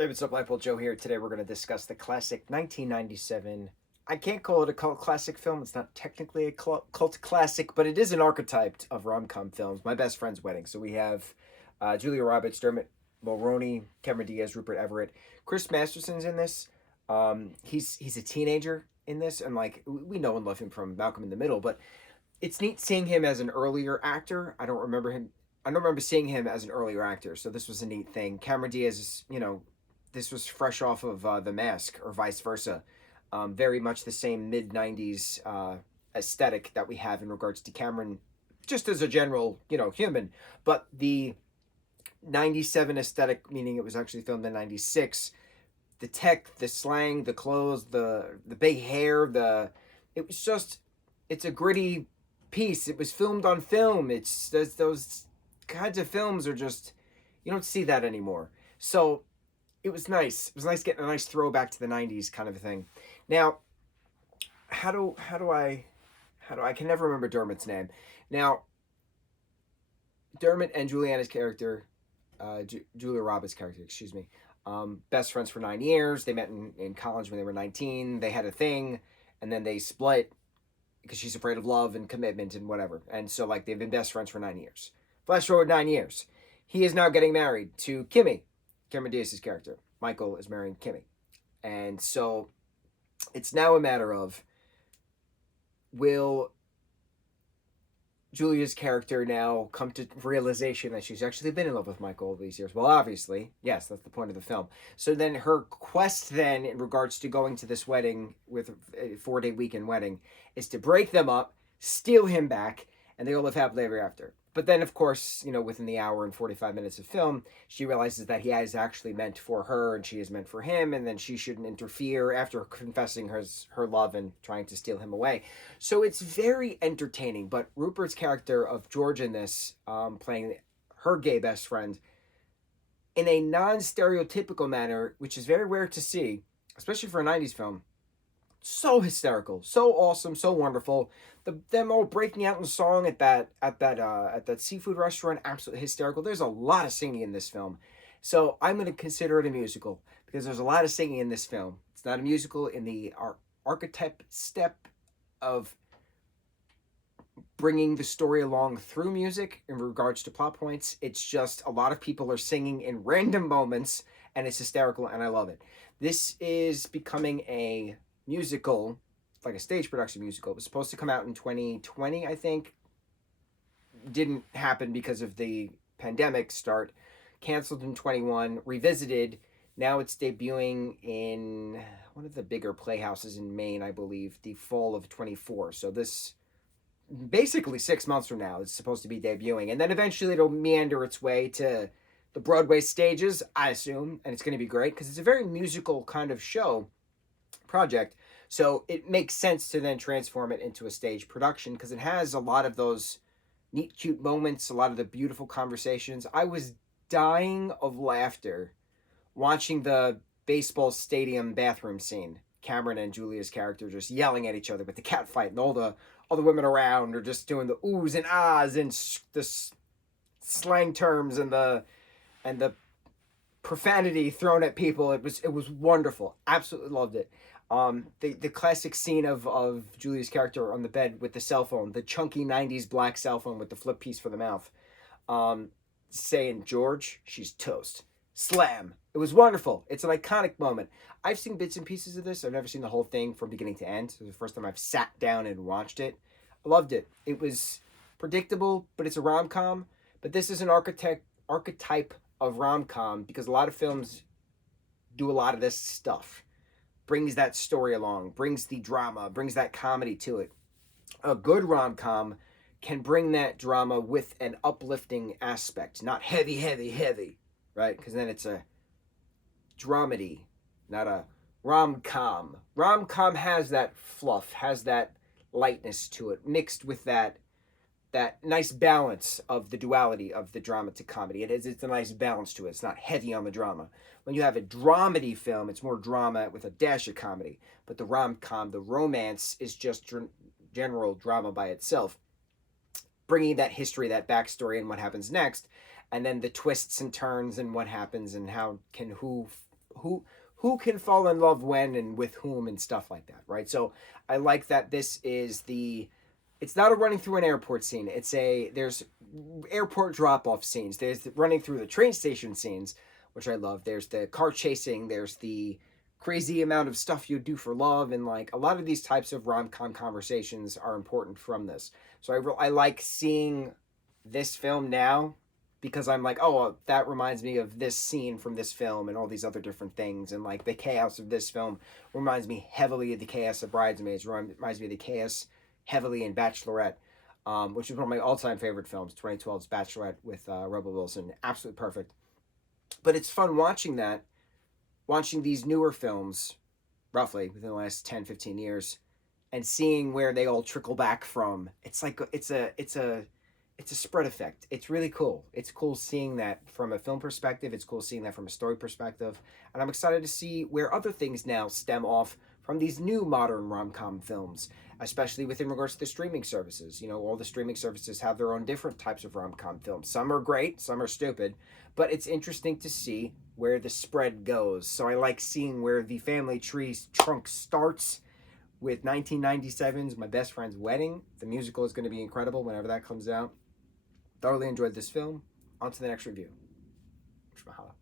Hey, what's up, lightboltjoe here. Today we're going to discuss the classic 1997. I can't call it a cult classic film. It's not technically a cult classic, but it is an archetype of rom-com films. My Best Friend's Wedding. So we have Julia Roberts, Dermot Mulroney, Cameron Diaz, Rupert Everett. Chris Masterson's in this. He's a teenager in this, and like we know and love him from Malcolm in the Middle, but it's neat seeing him as an earlier actor. I don't remember seeing him as an earlier actor, so this was a neat thing. Cameron Diaz is, this was fresh off of The Mask, or vice versa. Very much the same mid '90s aesthetic that we have in regards to Cameron, just as a general, human. But the '97 aesthetic, meaning it was actually filmed in '96. The tech, the slang, the clothes, the big hair, it was just, it's a gritty piece. It was filmed on film. It's those kinds of films are just, you don't see that anymore. So it was nice. It was nice getting a nice throwback to the '90s kind of a thing. Now, how do I can never remember Dermot's name. Now, Dermot and Juliana's character, Julia Roberts' character, excuse me, best friends for 9 years. They met in college when they were 19. They had a thing, and then they split because she's afraid of love and commitment and whatever. And so, like, they've been best friends for 9 years. Flash forward 9 years. He is now getting married to Kimmy, Cameron Diaz's character. Michael is marrying Kimmy. And so it's now a matter of, will Julia's character now come to realization that she's actually been in love with Michael all these years? Well, obviously, yes, that's the point of the film. So then her quest then in regards to going to this wedding, with a 4-day weekend wedding, is to break them up, steal him back, and they all live happily ever after. But then, of course, within the hour and 45 minutes of film, she realizes that he is actually meant for her and she is meant for him, and then she shouldn't interfere after confessing her love and trying to steal him away. So it's very entertaining. But Rupert's character of George in this, playing her gay best friend, in a non-stereotypical manner, which is very rare to see, especially for a '90s film. So hysterical, so awesome, so wonderful. Them all breaking out in song at that seafood restaurant, absolutely hysterical. There's a lot of singing in this film, so I'm going to consider it a musical because there's a lot of singing in this film. It's not a musical in the archetype step of bringing the story along through music in regards to plot points. It's just a lot of people are singing in random moments, and it's hysterical, and I love it. This is becoming a musical, like a stage production musical. It was supposed to come out in 2020, I think. Didn't happen because of the pandemic start. Canceled in 21, revisited. Now it's debuting in one of the bigger playhouses in Maine, I believe, the fall of 24. So this, basically 6 months from now, it's supposed to be debuting. And then eventually it'll meander its way to the Broadway stages, I assume. And it's going to be great because it's a very musical kind of show project. So it makes sense to then transform it into a stage production because it has a lot of those neat, cute moments, a lot of the beautiful conversations. I was dying of laughter watching the baseball stadium bathroom scene. Cameron and Julia's character just yelling at each other with the cat fight, and all the other women around are just doing the oohs and ahs and the slang terms and the profanity thrown at people. It was wonderful. Absolutely loved it. The classic scene of Julia's character on the bed with the cell phone, the chunky '90s black cell phone with the flip piece for the mouth, saying, "George, she's toast." Slam. It was wonderful. It's an iconic moment. I've seen bits and pieces of this. I've never seen the whole thing from beginning to end. It was the first time I've sat down and watched it. I loved it. It was predictable, but it's a rom-com. But this is an archetype of rom-com because a lot of films do a lot of this stuff. Brings that story along, brings the drama, brings that comedy to it. A good rom-com can bring that drama with an uplifting aspect, not heavy, heavy, heavy, right? Because then it's a dramedy, not a rom-com. Rom-com has that fluff, has that lightness to it, mixed with that nice balance of the duality of the drama to comedy. It's a nice balance to it. It's not heavy on the drama. When you have a dramedy film, it's more drama with a dash of comedy. But the rom-com, the romance, is just general drama by itself, bringing that history, that backstory, and what happens next, and then the twists and turns and what happens and how can who who can fall in love when and with whom and stuff like that, right? So I like that this is it's not a running through an airport scene. There's airport drop off scenes. There's the running through the train station scenes, which I love. There's the car chasing. There's the crazy amount of stuff you do for love, and like a lot of these types of rom com conversations are important from this. So I like seeing this film now because I'm like, oh, that reminds me of this scene from this film and all these other different things. And like the chaos of this film reminds me heavily of the chaos of Bridesmaids, reminds me of the chaos heavily in Bachelorette, which is one of my all time favorite films, 2012's Bachelorette with Rebel Wilson. Absolutely perfect. But it's fun watching these newer films, roughly within the last 10, 15 years, and seeing where they all trickle back from. It's like it's a spread effect. It's really cool. It's cool seeing that from a film perspective. It's cool seeing that from a story perspective. And I'm excited to see where other things now stem off from these new modern rom-com films, especially within regards to the streaming services. You know, all the streaming services have their own different types of rom-com films. Some are great, some are stupid, but it's interesting to see where the spread goes. So I like seeing where the family tree trunk starts with 1997's My Best Friend's Wedding. The musical is going to be incredible whenever that comes out. Thoroughly enjoyed this film. On to the next review. Mahalo.